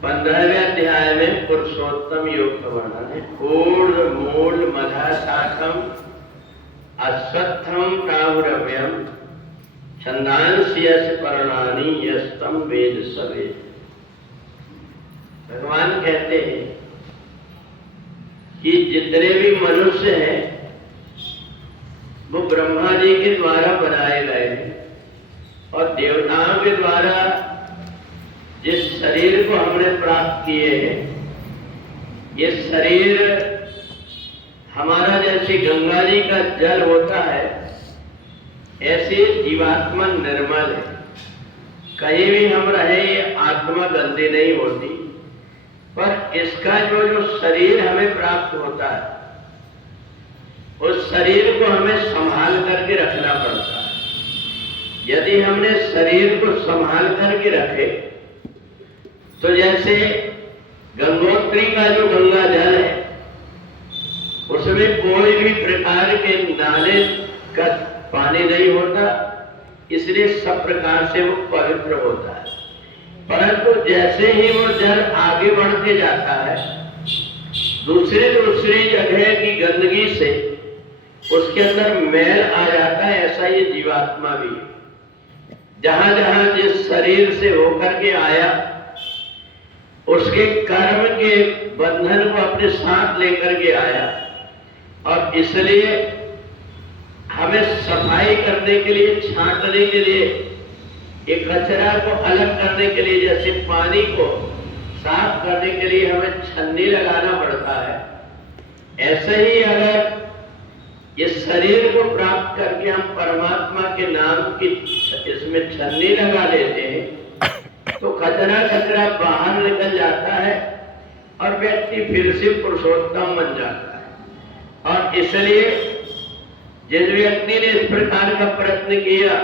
15वें अध्याय में पुरुषोत्तम योग का वर्णन है। ऊर्ध्व मूल मधा शाखम अश्वत्थम प्राहुरव्यम छंदांसि यस्य पर्णानि यस्तम वेद स वेद। भगवान कहते हैं कि जितने भी मनुष्य हैं वो ब्रह्मा जी के द्वारा बनाए गए हैं और देवताओं के द्वारा जिस शरीर को हमने प्राप्त किए हैं, ये शरीर हमारा जैसे गंगा जी का जल होता है ऐसे जीवात्मा निर्मल है। कहीं भी हम रहे ये आत्मा गंदी नहीं होती, पर इसका जो शरीर हमें प्राप्त होता है उस शरीर को हमें संभाल करके रखना पड़ता है। यदि हमने शरीर को संभाल करके रखे तो जैसे गंगोत्री का जो गंगा जल है उसमें कोई भी प्रकार के नाले का पानी नहीं होता, इसलिए सब प्रकार से वो पवित्र होता है। परंतु जैसे ही वो जल आगे बढ़ते जाता है दूसरी जगह की गंदगी से उसके अंदर मैल आ जाता है। ऐसा ये जीवात्मा भी है। जहां जहां जिस शरीर से होकर के आया उसके कर्म के बंधन को अपने साथ लेकर के आया और इसलिए हमें सफाई करने के लिए, छांटने के लिए, एक कचरा को अलग करने के लिए, जैसे पानी को साफ करने के लिए हमें छन्नी लगाना पड़ता है, ऐसे ही अगर इस शरीर को प्राप्त करके हम परमात्मा के नाम की इसमें छन्नी लगा लेते हैं तो कचरा बाहर निकल जाता है और व्यक्ति फिर से पुरुषोत्तम बन जाता है। और इसलिए जिस व्यक्ति ने इस प्रकार का प्रयत्न किया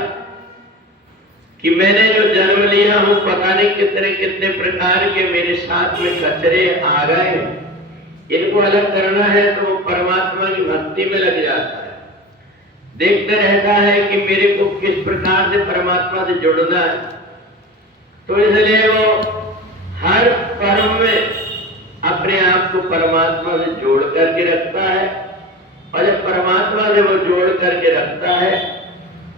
कि मैंने जो जन्म लिया हूं पता नहीं कितने कितने प्रकार के मेरे साथ में कचरे आ गए, इनको अलग करना है तो वो परमात्मा की भक्ति में लग जाता है। देखते रहता है कि मेरे को किस प्रकार से परमात्मा से जुड़ना है, तो इसलिए वो हर कर्म में अपने आप को परमात्मा से जोड़ करके रखता है और जब परमात्मा से वो जोड़ करके रखता है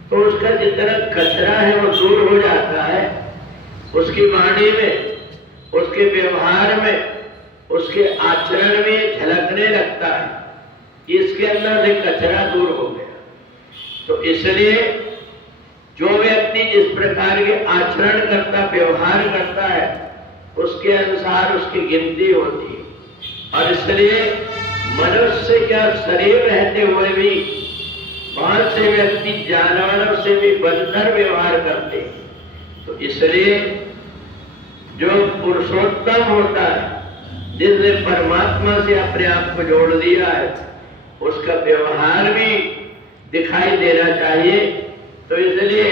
तो उसका जितना कचरा है वो दूर हो जाता है। उसकी वाणी में, उसके व्यवहार में, उसके आचरण में झलकने लगता है इसके अंदर से कचरा दूर हो गया। तो इसलिए जो व्यक्ति जिस प्रकार के आचरण करता, व्यवहार करता है उसके अनुसार उसकी गिनती होती है। और इसलिए मनुष्य का शरीर रहते हुए भी बहुत से व्यक्ति जानवरों से भी बदतर व्यवहार करते। तो इसलिए जो पुरुषोत्तम होता है, जिसने परमात्मा से अपने आप को जोड़ दिया है, उसका व्यवहार भी दिखाई देना चाहिए। तो इसलिए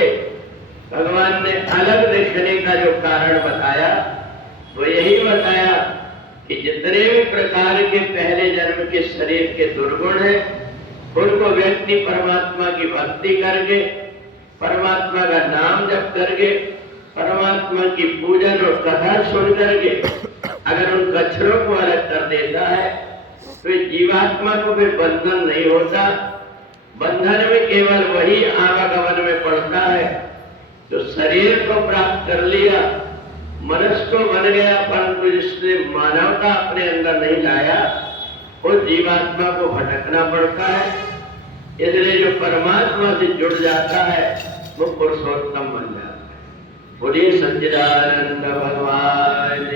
भगवान ने अलग दिखने का जो कारण बताया वो यही बताया कि जितने भी प्रकार के पहले जन्म के शरीर के दुर्गुण हैं उनको व्यक्ति परमात्मा की भक्ति करके, परमात्मा का नाम जप करके, परमात्मा की पूजन और कथा सुन करके अगर उन कचरों को अलग कर देता है तो इस जीवात्मा को फिर बंधन नहीं होता। बंधन में केवल वही आवागमन में पड़ता है जो शरीर को प्राप्त कर लिया, मनुष्य को बन गया, परंतु जिसने मानवता अपने अंदर नहीं लाया उस जीवात्मा को भटकना पड़ता है। इसलिए जो परमात्मा से जुड़ जाता है वो पुरुषोत्तम बन जाता है। बोलिए सच्चिदानंद भगवान।